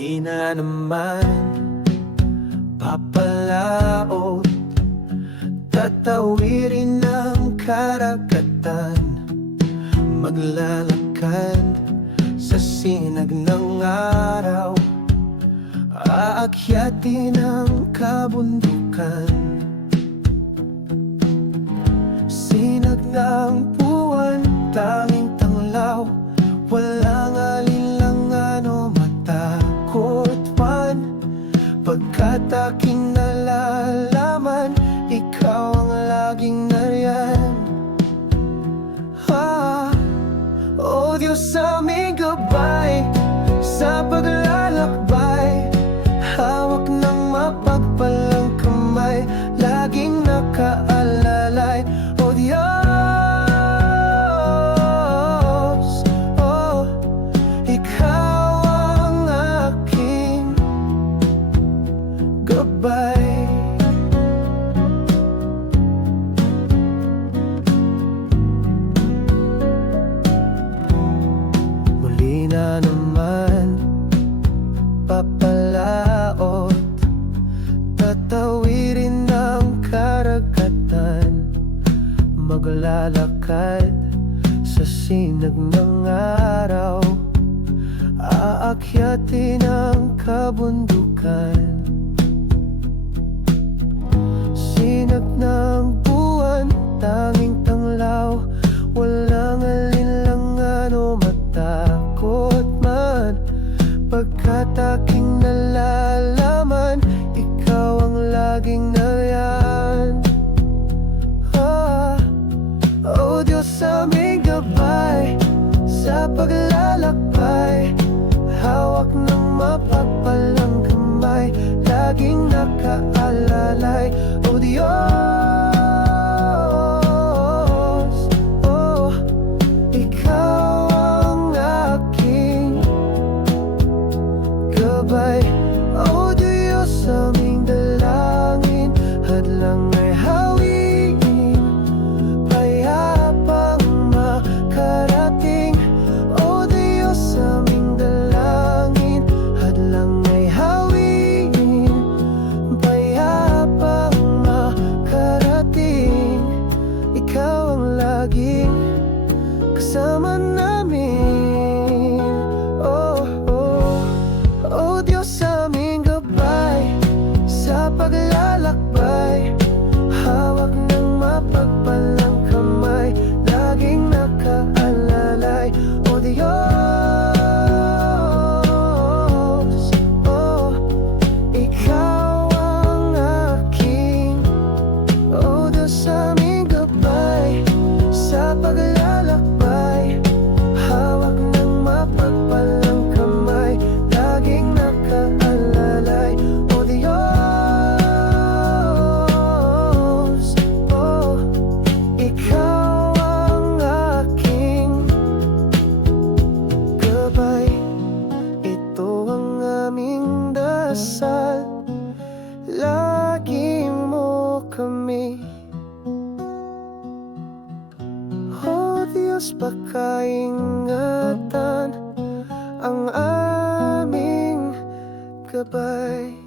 Muli na naman papalaot, tatawirin ng karagatan, maglalakad sa sinag ng araw, aakyatin ang kabundukan. Sinag ng buwan, tanging tanglaw, walang alinlangan o matakot man, pagkat aking nalalaman, ikaw ang laging nariyan. O Diyos, sa aming gabay, sa paglalakbay, hawak ng mapagpalang kamay, laging nakaalalay. O Diyos, ikaw ang aking gabay. Muli na naman papalaot, tatawirin ng karagatan, maglalakad sa sinag ng araw, aakyatin ang kabundukan. Sinag ng buwan, tanging tanglaw, walang alinlangan o matakot man, pagkat aking nalalaman, ikaw ang laging nariyan. O Diyos, sa aming gabay, sa paglalakbay, hawak ng mapagpalang kamay, laging nakaalalay. O Diyos, ikaw ang aking gabay. O Diyos, sa aming dalangin, hadlang ay hawin, payapang makarating. O Diyos, sa aming dalangin, hadlang ay hawin, payapang makarating. Ikaw ang laging kasama namin. O Diyos, sa aming gabay, sa paglalakbay, hawak ng mapagpalang kamay, laging nakaalalay. O Diyos, ikaw ang aking. O Diyos, sa aming gabay, sa paglalakbay, hawak ng mapagpalang kamay, laging nakaalalay. O Diyos, ikaw ang aking gabay. Ito ang aming dasal, lagi mo kami. O Diyos, pakaingatan ang aming gabay.